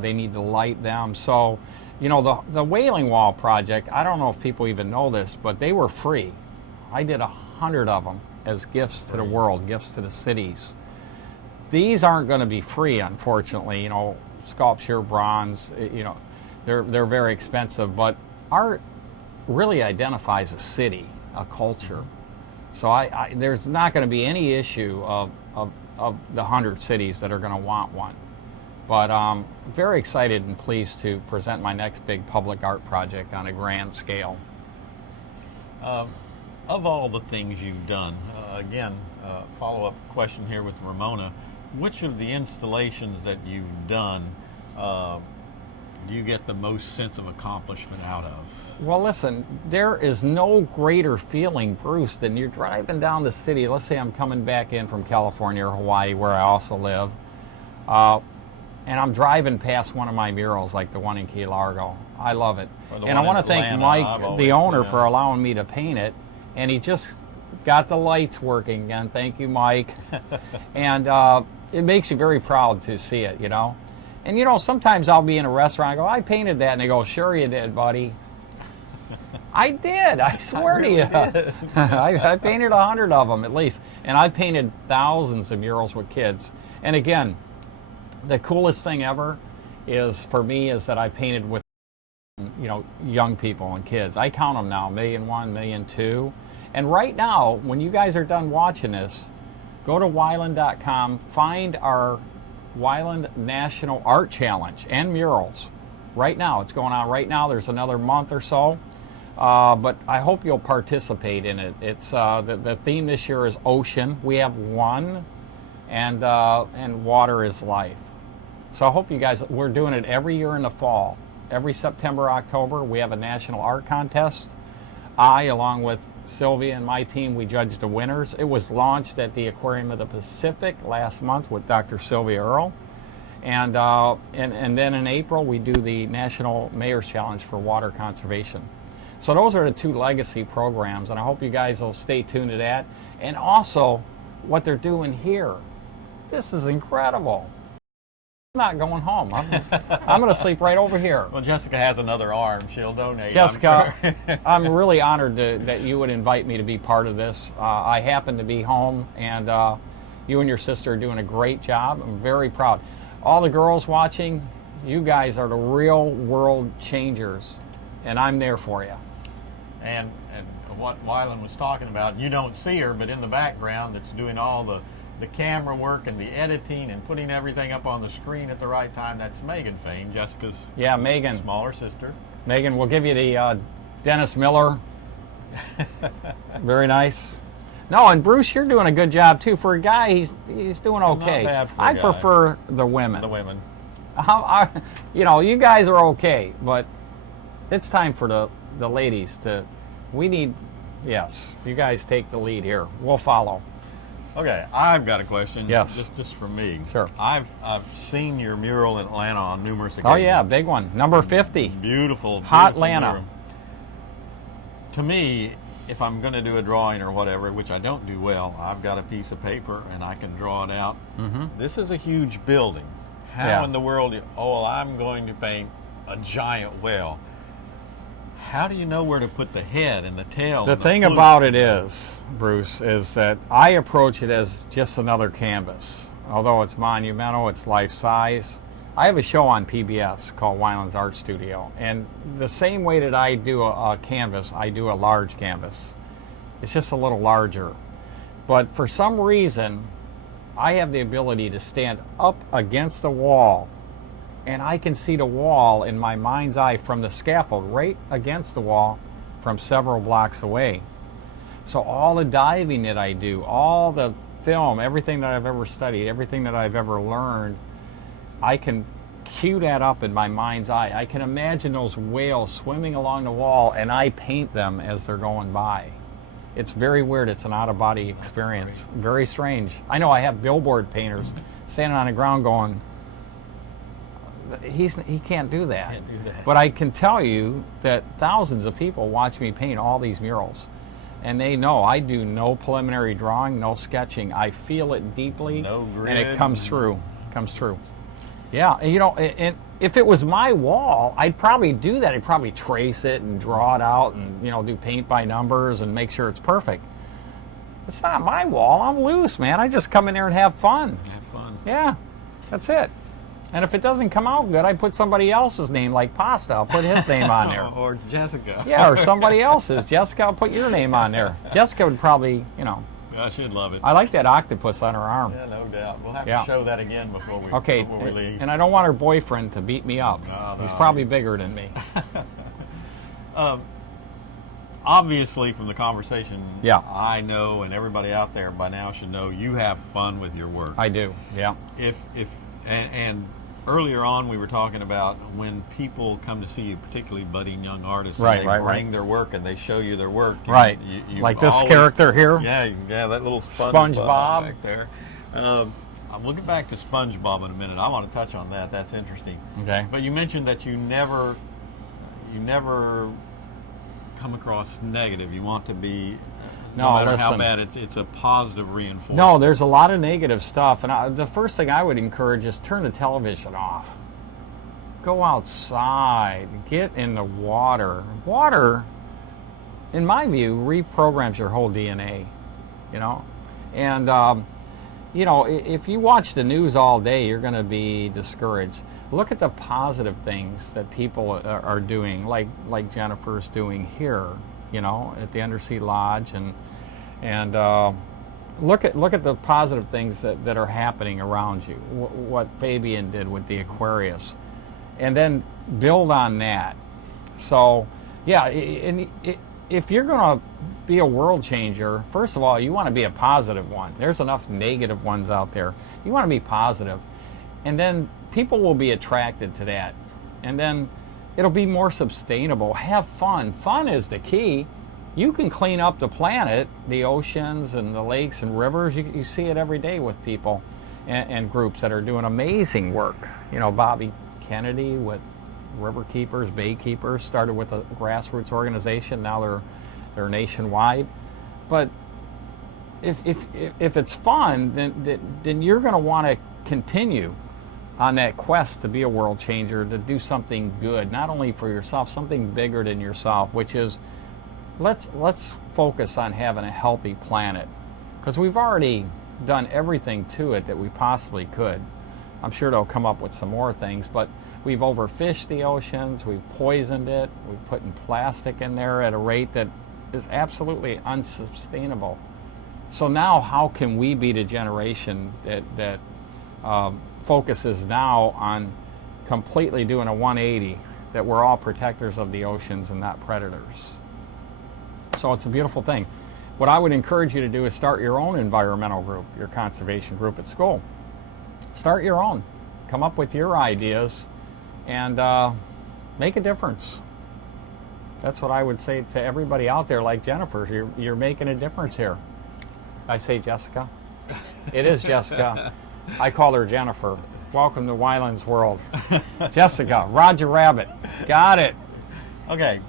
They need to light them. So, the Wailing Wall project, I don't know if people even know this, but they were free. I did 100 of them as gifts to the world, gifts to the cities. These aren't going to be free, unfortunately. Sculpture, bronze, they're very expensive, but art really identifies a city, a culture. So there's not going to be any issue of the 100 cities that are going to want one. But I'm very excited and pleased to present my next big public art project on a grand scale. Of all the things you've done, again, follow-up question here with Ramona, which of the installations that you've done do you get the most sense of accomplishment out of? Well, listen, there is no greater feeling, Bruce, than you're driving down the city. Let's say I'm coming back in from California or Hawaii, where I also live, and I'm driving past one of my murals, like the one in Key Largo. I love it. And I want to thank Mike, the owner, for allowing me to paint it, and he just got the lights working again. Thank you, Mike. And it makes you very proud to see it, And sometimes I'll be in a restaurant, I go, I painted that, and they go, sure you did, buddy. I did, I swear to you. I painted 100 of them at least, and I painted thousands of murals with kids. And again, the coolest thing ever for me is that I painted with young people and kids. I count them now, 1,000,001, 1,000,002. And right now, when you guys are done watching this, go to Wyland.com, find our Wyland National Art Challenge and murals. Right now, it's going on right now. There's another month or so. But I hope you'll participate in it. It's the theme this year is ocean. We have one, and water is life. So I hope you guys, we're doing it every year in the fall. Every September, October, we have a national art contest. I, along with Sylvia and my team, we judge the winners. It was launched at the Aquarium of the Pacific last month with Dr. Sylvia Earle. And then in April, we do the National Mayor's Challenge for Water Conservation. So those are the two legacy programs, and I hope you guys will stay tuned to that. And also, what they're doing here. This is incredible. I'm not going home. I'm going to sleep right over here. Well, Jessica has another arm. She'll donate. Jessica, I'm really honored that you would invite me to be part of this. I happen to be home, and you and your sister are doing a great job. I'm very proud. All the girls watching, you guys are the real world changers, and I'm there for you. And what Wyland was talking about, you don't see her, but in the background that's doing all the camera work and the editing and putting everything up on the screen at the right time, that's Megan Fain, Jessica's Megan, smaller sister. Megan, we'll give you the Dennis Miller. Very nice. No, and Bruce, you're doing a good job too. For a guy, he's doing okay. Not bad for a I guy. prefer the women. The women. You guys are okay, but it's time for the ladies to. Yes, you guys take the lead here. We'll follow. Okay, I've got a question. Yes. Just for me. Sure. I've seen your mural in Atlanta on numerous occasions. Oh yeah, big one, number 50. Beautiful. Hot beautiful Atlanta. mural. To me, if I'm going to do a drawing or whatever, which I don't do well, I've got a piece of paper and I can draw it out. Mm-hmm. This is a huge building. How in the world? I'm going to paint a giant whale. How do you know where to put the head and the tail? The thing about it is, Bruce, is that I approach it as just another canvas. Although it's monumental, it's life size. I have a show on PBS called Wyland's Art Studio, and the same way that I do a canvas, I do a large canvas. It's just a little larger. But for some reason, I have the ability to stand up against the wall, and I can see the wall in my mind's eye from the scaffold right against the wall from several blocks away. So all the diving that I do, all the film, everything that I've ever studied, everything that I've ever learned, I can cue that up in my mind's eye. I can imagine those whales swimming along the wall, and I paint them as they're going by. It's very weird. It's an out-of-body experience. Very strange. I know I have billboard painters standing on the ground going, he can't do that. Can't do that. But I can tell you that thousands of people watch me paint all these murals. And they know I do no preliminary drawing, no sketching. I feel it deeply, No grid. and it comes through. Comes through. Yeah, and, you know, and if it was my wall, I'd probably do that. I'd probably trace it and draw it out and, you know, do paint by numbers and make sure it's perfect. It's not my wall. I'm loose, man. I just come in there and have fun. Have fun. Yeah, that's it. And if it doesn't come out good, I put somebody else's name, like Pasta. I'll put his name on there. Or Jessica. Yeah, or somebody else's. Jessica, I'll put your name on there. Jessica would probably, you know. I should love it. I like that octopus on her arm. Yeah, no doubt. We'll have Yeah. to show that again before we, Okay, before we leave. and I don't want her boyfriend to beat me up. No, He's no. probably bigger than me. Obviously, from the conversation, Yeah. I know, and everybody out there by now should know, you have fun with your work. I do, yeah. And earlier on, we were talking about when people come to see you, particularly budding young artists, Right, and they right, bring right. their work and they show you their work. Right. You Like this always- character here. Yeah, that little SpongeBob. back there. We'll get back to SpongeBob in a minute. I want to touch on that. That's interesting. Okay. But you mentioned that you never come across negative. You want to be, no No, matter how listen. bad, it's a positive reinforcement. No, there's a lot of negative stuff. And the first thing I would encourage is turn the television off. Go outside. Get in the water. Water, in my view, reprograms your whole DNA, you know? And, you know, if you watch the news all day, you're going to be discouraged. Look at the positive things that people are doing, like Jennifer's doing here, you know, at the Undersea Lodge, and look at the positive things that are happening around you. What Fabian did with the Aquarius, and then build on that. So, yeah, and if you're going to be a world changer, first of all, you want to be a positive one. There's enough negative ones out there. You want to be positive, and then people will be attracted to that, and then it'll be more sustainable. Have fun. Fun is the key. You can clean up the planet, the oceans and the lakes and rivers. You see it every day with people and groups that are doing amazing work. You know, Bobby Kennedy with River Keepers, Bay Keepers, started with a grassroots organization. Now they're nationwide. But if it's fun, then you're going to want to continue on that quest to be a world changer, to do something good, not only for yourself, something bigger than yourself, which is let's focus on having a healthy planet, because we've already done everything to it that we possibly could. I'm sure they'll come up with some more things, but we've overfished the oceans, we've poisoned it, we've put in plastic in there at a rate that is absolutely unsustainable. So now how can we be the generation that focuses now on completely doing a 180, that we're all protectors of the oceans and not predators? So it's a beautiful thing. What I would encourage you to do is start your own environmental group, your conservation group at school. Start your own. Come up with your ideas and make a difference. That's what I would say to everybody out there like Jennifer. You're making a difference here. I say Jessica. It is Jessica. I call her Jennifer. Welcome to Wyland's world. Jessica, Roger Rabbit. Got it. Okay.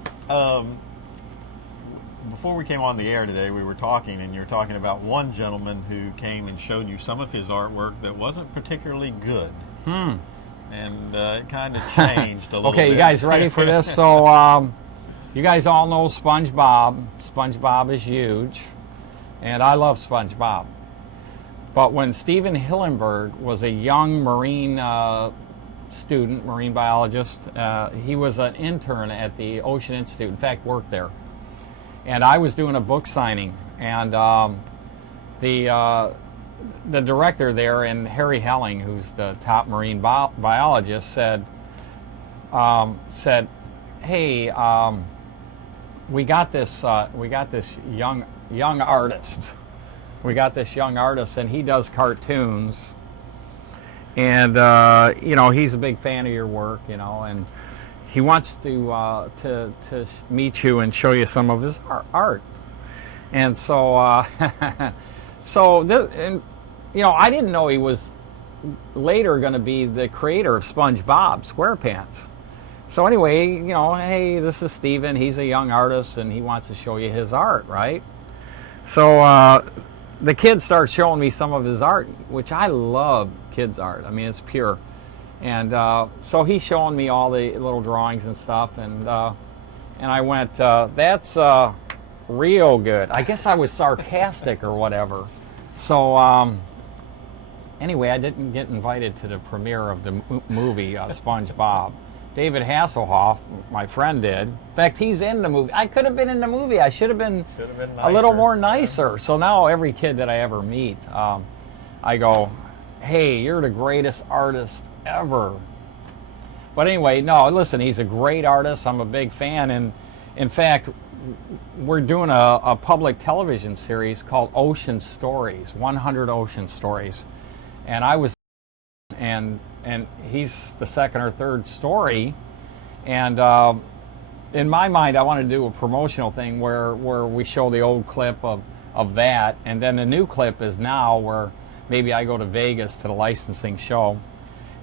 Before we came on the air today, we were talking, and you were talking about one gentleman who came and showed you some of his artwork that wasn't particularly good. And it kind of changed a little bit. Okay, you guys ready for this? So, you guys all know SpongeBob. SpongeBob is huge, and I love SpongeBob. But when Stephen Hillenburg was a young marine student, marine biologist, he was an intern at the Ocean Institute, in fact, worked there. And I was doing a book signing, and the director there, and Harry Helling, who's the top marine biologist, said, "Hey, we got this young artist. We got this young artist, and he does cartoons. And you know, he's a big fan of your work, you know, and he wants to meet you and show you some of his art." And so, so this, and you know, I didn't know he was later going to be the creator of SpongeBob SquarePants. So anyway, you know, hey, this is Stephen. He's a young artist, and he wants to show you his art, right? So the kid starts showing me some of his art, which I love kids' art. I mean, it's pure. And so he's showing me all the little drawings and stuff, and I went, that's real good. I guess I was sarcastic or whatever. So anyway, I didn't get invited to the premiere of the movie SpongeBob. David Hasselhoff, my friend, did. In fact, he's in the movie. I could have been in the movie. I should have been a little more nicer. So now every kid that I ever meet, I go, hey, you're the greatest artist ever. But anyway, no, listen, he's a great artist. I'm a big fan. And in fact, we're doing a public television series called Ocean Stories, 100 Ocean Stories. And I was, and he's the second or third story. And in my mind, I want to do a promotional thing where we show the old clip of that. And then the new clip is now where maybe I go to Vegas to the licensing show.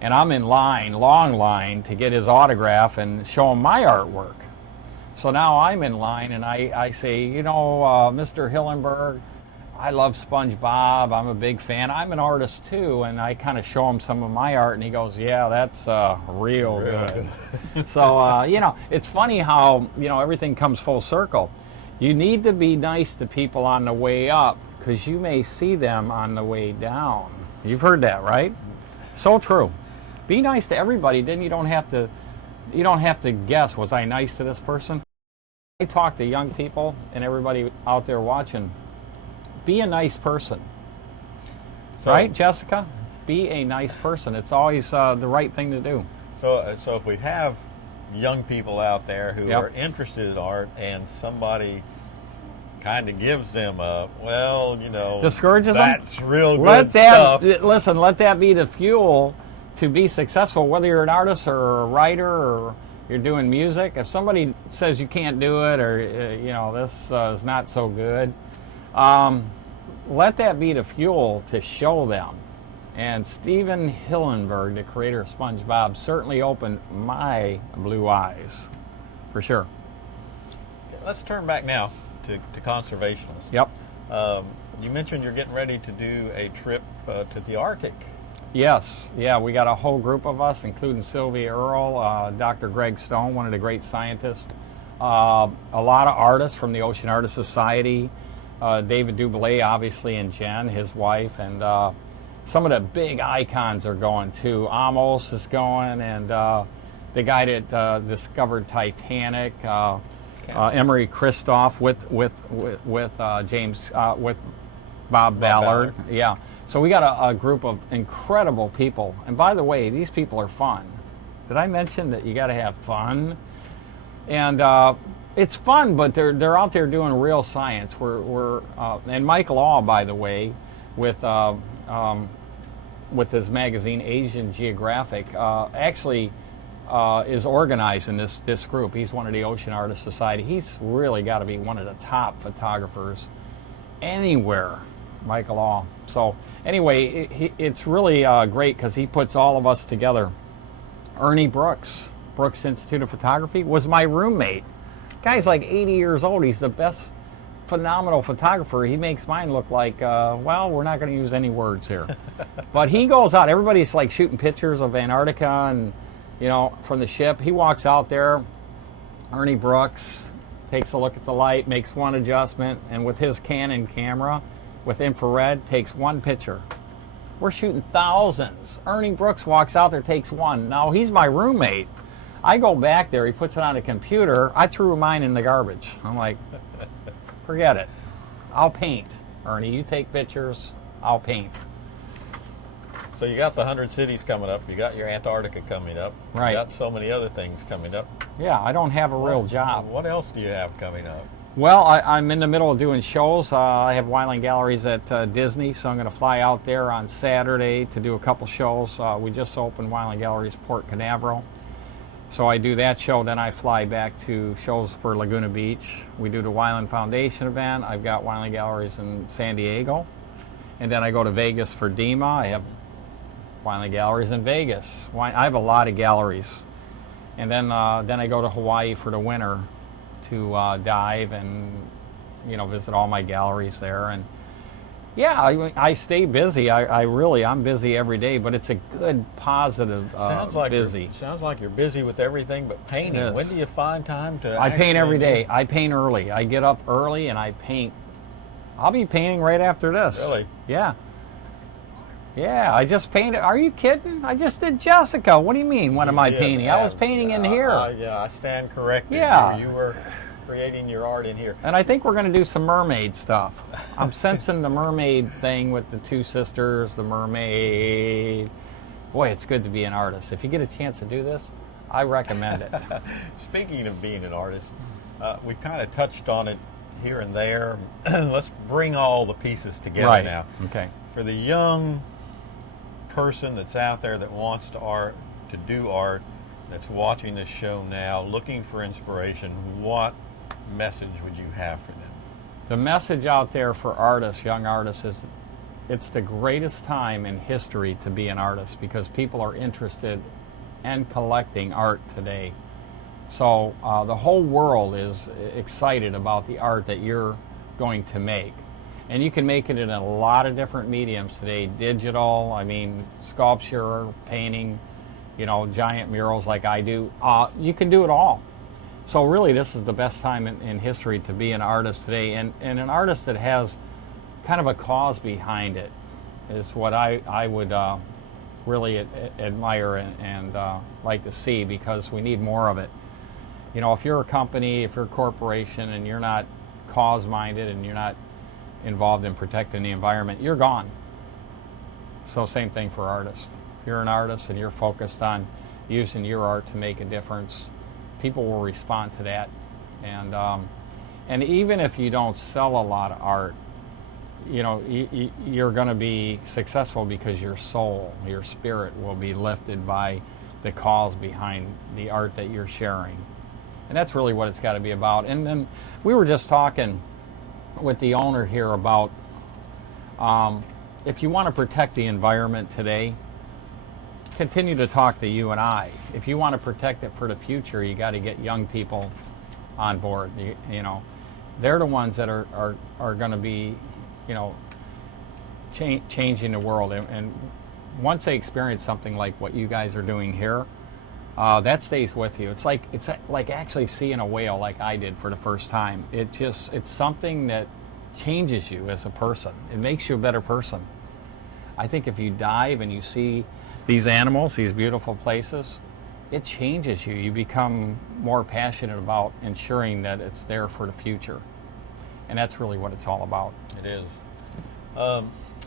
And I'm in line, long line, to get his autograph and show him my artwork. So now I'm in line and I say, you know, Mr. Hillenberg, I love SpongeBob. I'm a big fan. I'm an artist too. And I kind of show him some of my art and he goes, yeah, that's real good. So, you know, it's funny how, you know, everything comes full circle. You need to be nice to people on the way up because you may see them on the way down. You've heard that, right? So true. Be nice to everybody, then you don't have to guess, was I nice to this person? I talk to young people and everybody out there watching. Be a nice person. So, right, Jessica? Be a nice person. It's always the right thing to do. So if we have young people out there who Yep. are interested in art and somebody kind of gives them a, well, you know, discourages that's them? real Let good that, stuff. listen, let that be the fuel to be successful, whether you're an artist or a writer or you're doing music. If somebody says you can't do it or, you know, this is not so good, let that be the fuel to show them. And Stephen Hillenberg, the creator of SpongeBob, certainly opened my blue eyes, for sure. Let's turn back now to conservationists. Yep. You mentioned you're getting ready to do a trip to the Arctic. Yes, yeah, we got a whole group of us, including Sylvia Earle, Dr. Greg Stone, one of the great scientists, a lot of artists from the Ocean Artist Society, David Duboulay, obviously, and Jen, his wife, and some of the big icons are going too. Amos is going, and the guy that discovered Titanic, Emery Christoph with James with Bob Ballard. Yeah. So we got a group of incredible people. And by the way, these people are fun. Did I mention that you got to have fun? And it's fun, but they're out there doing real science. And Mike Law, by the way, with his magazine Asian Geographic, actually is organizing this group. He's one of the Ocean Artist Society. He's really got to be one of the top photographers anywhere, Michael Law. So anyway, it's really great because he puts all of us together. Ernie Brooks Institute of Photography, was my roommate. Guy's like 80 years old. He's the best, phenomenal photographer. He makes mine look like, well, we're not going to use any words here. But he goes out. Everybody's like shooting pictures of Antarctica and, you know, from the ship. He walks out there. Ernie Brooks takes a look at the light, makes one adjustment, and with his Canon camera, with infrared, takes one picture. We're shooting thousands. Ernie Brooks walks out there, takes one. Now, he's my roommate. I go back there, he puts it on a computer. I threw mine in the garbage. I'm like, forget it. I'll paint. Ernie, you take pictures, I'll paint. So you got the 100 cities coming up. You got your Antarctica coming up. Right. You got so many other things coming up. Yeah, I don't have a real job. What else do you have coming up? Well, I'm in the middle of doing shows. I have Wyland Galleries at Disney, so I'm going to fly out there on Saturday to do a couple shows. We just opened Wyland Galleries Port Canaveral. So I do that show, then I fly back to shows for Laguna Beach. We do the Wyland Foundation event. I've got Wyland Galleries in San Diego. And then I go to Vegas for DEMA. I have Wyland Galleries in Vegas. I have a lot of galleries. And then I go to Hawaii for the winter to dive and, you know, visit all my galleries there. And yeah, I stay busy. I'm busy every day, but it's a good, positive, busy. Sounds like you're busy with everything but painting. Yes. When do you find time to I paint every day. I paint early. I get up early and I paint. I'll be painting right after this. Really? Yeah. Yeah, I just painted. Are you kidding? I just did Jessica. What do you mean, when am I painting? I was painting in here. Yeah, I stand corrected. Yeah. You were creating your art in here. And I think we're going to do some mermaid stuff. I'm sensing the mermaid thing with the two sisters, the mermaid. Boy, it's good to be an artist. If you get a chance to do this, I recommend it. Speaking of being an artist, we've kind of touched on it here and there. Let's bring all the pieces together now. Okay. For the young person that's out there that wants to do art, that's watching this show now, looking for inspiration, what message would you have for them? The message out there for artists, young artists, is it's the greatest time in history to be an artist because people are interested in collecting art today. So the whole world is excited about the art that you're going to make. And you can make it in a lot of different mediums today. Digital, I mean, sculpture, painting, you know, giant murals like I do. You can do it all. So really, this is the best time in history to be an artist today. And an artist that has kind of a cause behind it is what I would really admire and like to see, because we need more of it. You know, if you're a company, if you're a corporation, and you're not cause-minded and you're not involved in protecting the environment, you're gone. So same thing for artists. If you're an artist and you're focused on using your art to make a difference, people will respond to that. And even if you don't sell a lot of art, you know, you're going to be successful because your soul, your spirit will be lifted by the cause behind the art that you're sharing. And that's really what it's got to be about. And then we were just talking with the owner here about if you want to protect the environment today, continue to talk to you and I. If you want to protect it for the future, you got to get young people on board. You know, they're the ones that are going to be, you know, changing the world. And once they experience something like what you guys are doing here, that stays with you. It's like actually seeing a whale like I did for the first time. It's something that changes you as a person. It makes you a better person. I think if you dive and you see these animals, these beautiful places, it changes you. You become more passionate about ensuring that it's there for the future. And that's really what it's all about. It is.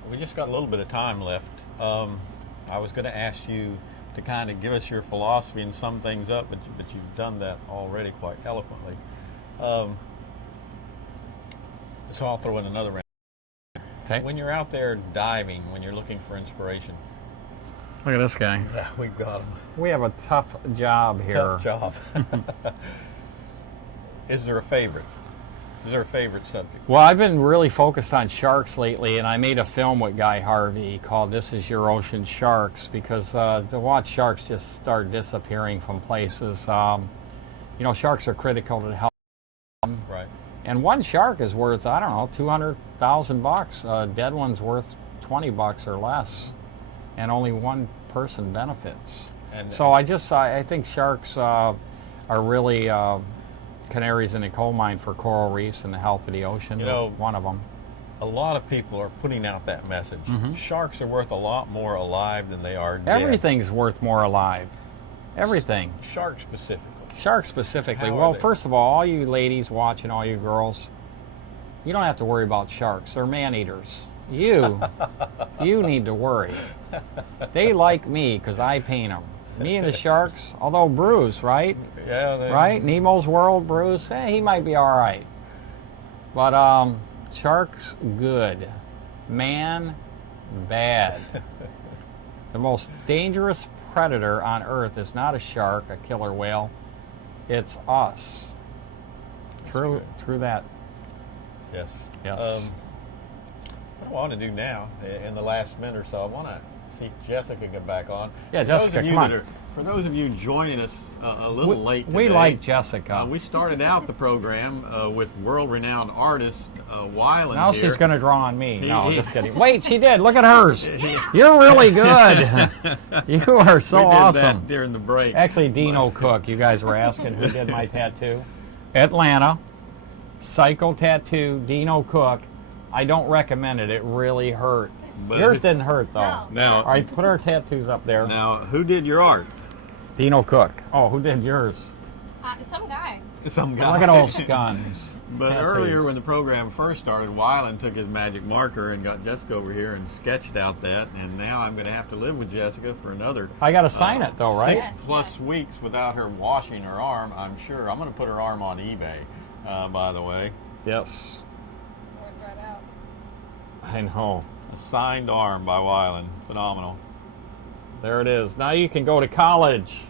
We just got a little bit of time left. I was going to ask you to kind of give us your philosophy and sum things up, but you've done that already quite eloquently. So I'll throw in another round. Okay. When you're out there diving, when you're looking for inspiration. Look at this guy. Yeah, we've got him. We have a tough job here. Tough job. Is there a favorite? Is there a favorite subject? Well, I've been really focused on sharks lately, and I made a film with Guy Harvey called This Is Your Ocean Sharks, because to watch sharks just start disappearing from places. You know, sharks are critical to health. Right. And one shark is worth, I don't know, $200,000. A dead one's worth $20 or less, and only one person benefits. And so I think sharks are really canaries in the coal mine for coral reefs and the health of the ocean. You know, one of them. A lot of people are putting out that message. Mm-hmm. Sharks are worth a lot more alive than they are dead. Everything's worth more alive. Everything. Shark specifically. Sharks specifically. How Well, are they? first of all you ladies watching, all you girls, you don't have to worry about sharks. They're man-eaters. You need to worry. They like me because I paint them. Me and the sharks, although Bruce, right? Yeah. Right? Nemo's World, Bruce, he might be all right. But sharks, good. Man, bad. The most dangerous predator on Earth is not a shark, a killer whale. It's us. True that. Yes. Yes. What I want to do now, in the last minute or so, I want to see if Jessica can get back on. Yeah, For those Jessica, of you come on. that are- For those of you joining us a little late today, We like Jessica. we started out the program with world-renowned artist Wyland Now here. she's going to draw on me. No, just kidding. Wait, she did. Look at hers. You're really good. You are so we did awesome. that during the break. Actually, Dino Cook. You guys were asking who did my tattoo. Atlanta. Psycho Tattoo, Dino Cook. I don't recommend it. It really hurt. But Yours didn't hurt, though. No. Now, All right, put our tattoos up there. now, who did your art? Dino Cook. Oh, who did yours? Some guy. Some guy. Look at those guns. But Tattoos. earlier when the program first started, Wyland took his magic marker and got Jessica over here and sketched out that, and now I'm going to have to live with Jessica for another I got to sign it, though, right? 6+ weeks without her washing her arm, I'm sure. I'm going to put her arm on eBay, by the way. Yes. Worked right out. I know. A signed arm by Wyland. Phenomenal. There it is. Now you can go to college.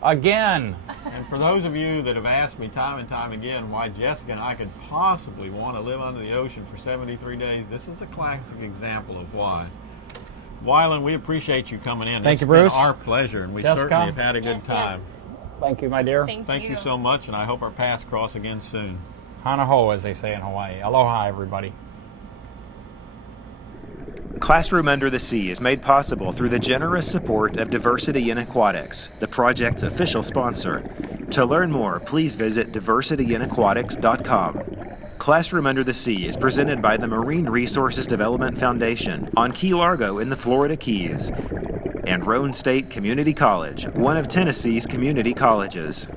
Again. And for those of you that have asked me time and time again why Jessica and I could possibly want to live under the ocean for 73 days, this is a classic example of why. Wyland, we appreciate you coming in. Thank you, It's been Bruce. our pleasure, and we Jessica? certainly have had a good Yes, time. Thank you, my dear. Thank you so much, and I hope our paths cross again soon. Hana ho, as they say in Hawaii. Aloha, everybody. Classroom Under the Sea is made possible through the generous support of Diversity in Aquatics, the project's official sponsor. To learn more, please visit diversityinaquatics.com. Classroom Under the Sea is presented by the Marine Resources Development Foundation on Key Largo in the Florida Keys and Roane State Community College, one of Tennessee's community colleges.